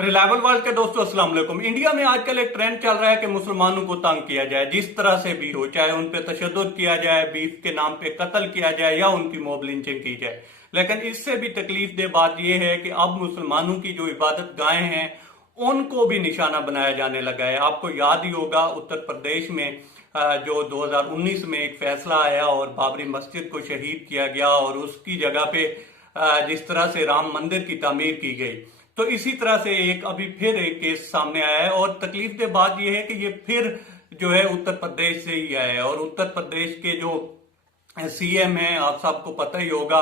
Reliable world के दोस्तों अस्सलाम वालेकुम। इंडिया में आजकल एक ट्रेंड चल रहा है कि मुसलमानों को तंग किया जाए, जिस तरह से भी हो, चाहे उन पे तशद्दुद किया जाए, बीफ के नाम पे कत्ल किया जाए या उनकी मॉब लिंचिंग की जाए। लेकिन इससे भी तकलीफ दे बात यह है कि अब मुसलमानों की जो इबादत गाहें हैं उनको भी निशाना बनाया जाने लगा है। आपको याद ही होगा उत्तर प्रदेश में जो 2019 में एक फैसला आया और बाबरी मस्जिद को शहीद किया गया और उसकी जगह पे जिस तरह से राम मंदिर की तामीर की गई। तो इसी तरह से एक अभी फिर एक केस सामने आया है और तकलीफ की बात यह है कि ये फिर जो है उत्तर प्रदेश से ही आया है। और उत्तर प्रदेश के जो सीएम हैं, आप सबको पता ही होगा,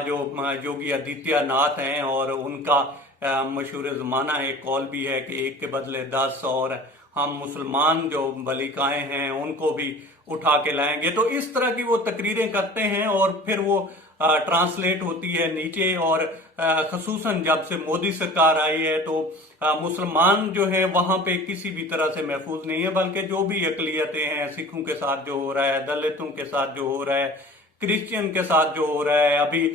जो योगी आदित्यनाथ हैं, और उनका मशहूर जमाना है कॉल भी है कि एक के बदले 10 और हम मुसलमान जो बलिकाएं हैं उनको भी उठा के लाएंगे। तो इस तरह की वो तकरीरें करते हैं और फिर वो ट्रांसलेट होती है नीचे। और खसूसन जब से मोदी सरकार आई है तो मुसलमान जो है वहां पे किसी भी तरह से महफूज नहीं है, बल्कि जो भी अकलियतें हैं, सिखों के साथ जो हो रहा है, दलितों के साथ जो हो रहा है, क्रिश्चियन के साथ जो हो रहा है, अभी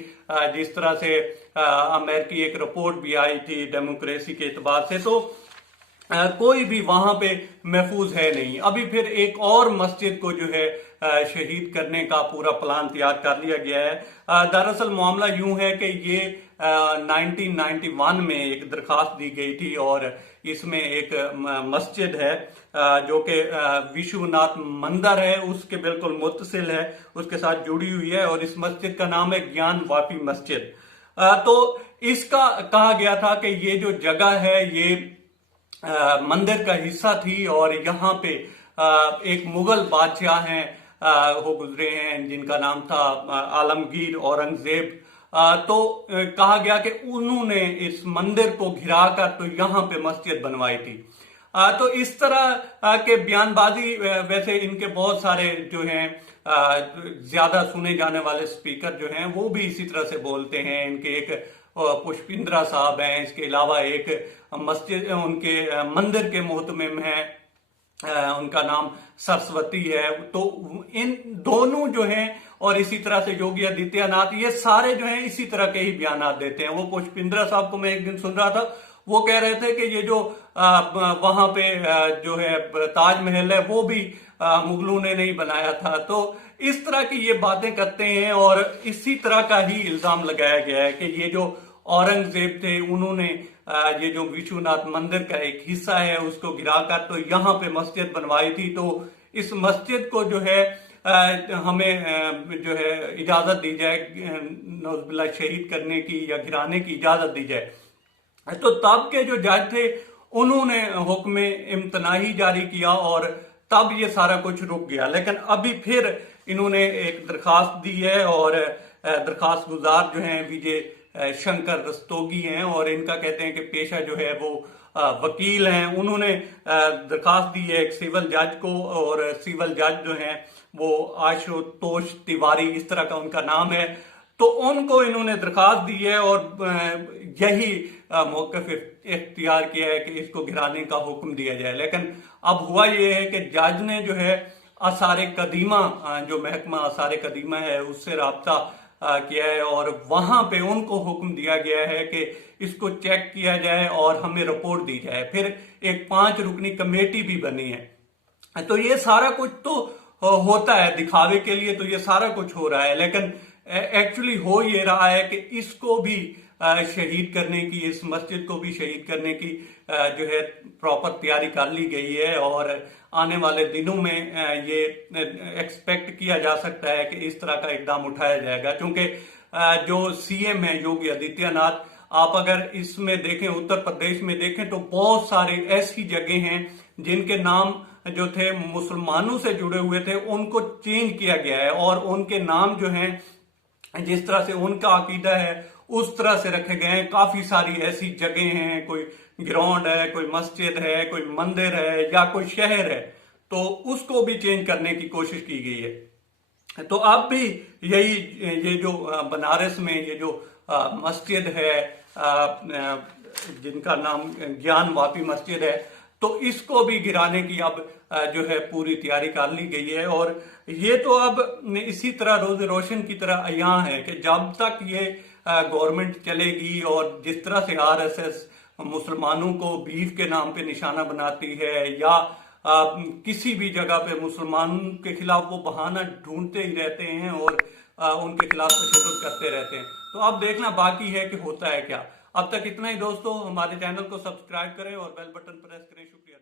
जिस तरह से अमेरिकी एक रिपोर्ट भी आई थी डेमोक्रेसी के एतबार से, तो कोई भी वहां पे महफूज है नहीं। अभी फिर एक और मस्जिद को जो है शहीद करने का पूरा प्लान तैयार कर लिया गया है। दरअसल मामला यूं है कि ये 1991 में एक दरखास्त दी गई थी और इसमें एक मस्जिद है जो कि विश्वनाथ मंदिर है, उसके बिल्कुल मुत्तसिल है, उसके साथ जुड़ी हुई है और इस मस्जिद का नाम है ज्ञान वापी मस्जिद। तो इसका कहा गया था कि ये जो जगह है ये मंदिर का हिस्सा थी और यहाँ पे एक मुगल बादशाह हैं वो गुजरे हैं जिनका नाम था आलमगीर औरंगजेब। तो कहा गया कि उन्होंने इस मंदिर को घिरा कर तो यहाँ पे मस्जिद बनवाई थी। तो इस तरह के बयानबाजी, वैसे इनके बहुत सारे जो हैं ज्यादा सुने जाने वाले स्पीकर जो हैं वो भी इसी तरह से बोलते हैं। इनके एक पुष्पिंद्रा साहब हैं, इसके अलावा एक मस्जिद उनके मंदिर के मोहतमिम हैं, उनका नाम सरस्वती है। तो इन दोनों जो हैं और इसी तरह से योगी आदित्यनाथ, ये सारे जो हैं इसी तरह के ही बयान देते हैं। वो पुष्पिंद्रा साहब को मैं एक दिन सुन रहा था, वो कह रहे थे कि ये जो वहां पे जो है ताजमहल है वो भी मुगलों ने नहीं बनाया था। तो इस तरह की ये बातें करते हैं और इसी तरह का ही इल्जाम लगाया गया है कि ये जो औरंगजेब थे उन्होंने ये जो विश्वनाथ मंदिर का एक हिस्सा है उसको गिराकर तो यहाँ पे मस्जिद बनवाई थी। तो इस मस्जिद को जो है हमें जो है इजाजत दी जाए, नौजुबिल्लाह शहीद करने की या गिराने की इजाजत दी जाए। तो तब के जो जज थे उन्होंने हुक्म इम्तनाही जारी किया और तब ये सारा कुछ रुक गया। लेकिन अभी फिर इन्होंने एक दरखास्त दी है और दरखास्त गुजार जो हैं विजय शंकर रस्तोगी हैं और इनका कहते हैं कि पेशा जो है वो वकील हैं। उन्होंने दरखास्त दी है एक सिविल जज को और सिविल जज जो हैं वो आशुतोष तिवारी, इस तरह का उनका नाम है। तो उनको इन्होंने दरखास्त दी है और यही मौक़िफ़ इख्तियार किया है कि इसको गिराने का हुक्म दिया जाए। लेकिन अब हुआ ये है कि जज ने जो है आसार कदीमा, जो महकमा आसार कदीमा है, उससे राब्ता किया है और वहां पे उनको हुक्म दिया गया है कि इसको चेक किया जाए और हमें रिपोर्ट दी जाए। फिर एक 5 रुकनी कमेटी भी बनी है। तो ये सारा कुछ तो होता है दिखावे के लिए, तो ये सारा कुछ हो रहा है, लेकिन एक्चुअली हो ये रहा है कि इसको भी शहीद करने की, इस मस्जिद को भी शहीद करने की जो है प्रॉपर तैयारी कर ली गई है और आने वाले दिनों में ये एक्सपेक्ट किया जा सकता है कि इस तरह का इकदाम उठाया जाएगा। क्योंकि जो सीएम है योगी आदित्यनाथ, आप अगर इसमें देखें, उत्तर प्रदेश में देखें, तो बहुत सारी ऐसी जगह हैं जिनके नाम जो थे मुसलमानों से जुड़े हुए थे उनको चेंज किया गया है और उनके नाम जो हैं जिस तरह से उनका अकीदा है उस तरह से रखे गए हैं। काफी सारी ऐसी जगह हैं, कोई ग्राउंड है, कोई मस्जिद है, कोई मंदिर है या कोई शहर है, तो उसको भी चेंज करने की कोशिश की गई है। तो अब भी यही ये जो बनारस में ये जो मस्जिद है जिनका नाम ज्ञान वापी मस्जिद है, तो इसको भी गिराने की अब जो है पूरी तैयारी कर ली गई है। और ये तो अब इसी तरह रोज रोशन की तरह अयां है कि जब तक ये गवर्नमेंट चलेगी और जिस तरह से आरएसएस मुसलमानों को बीफ के नाम पे निशाना बनाती है, या किसी भी जगह पे मुसलमानों के खिलाफ वो बहाना ढूंढते ही रहते हैं और उनके खिलाफ तशद्दुद करते रहते हैं। तो अब देखना बाकी है कि होता है क्या। अब तक इतना ही दोस्तों, हमारे चैनल को सब्सक्राइब करें और बेल बटन प्रेस करें। शुक्रिया।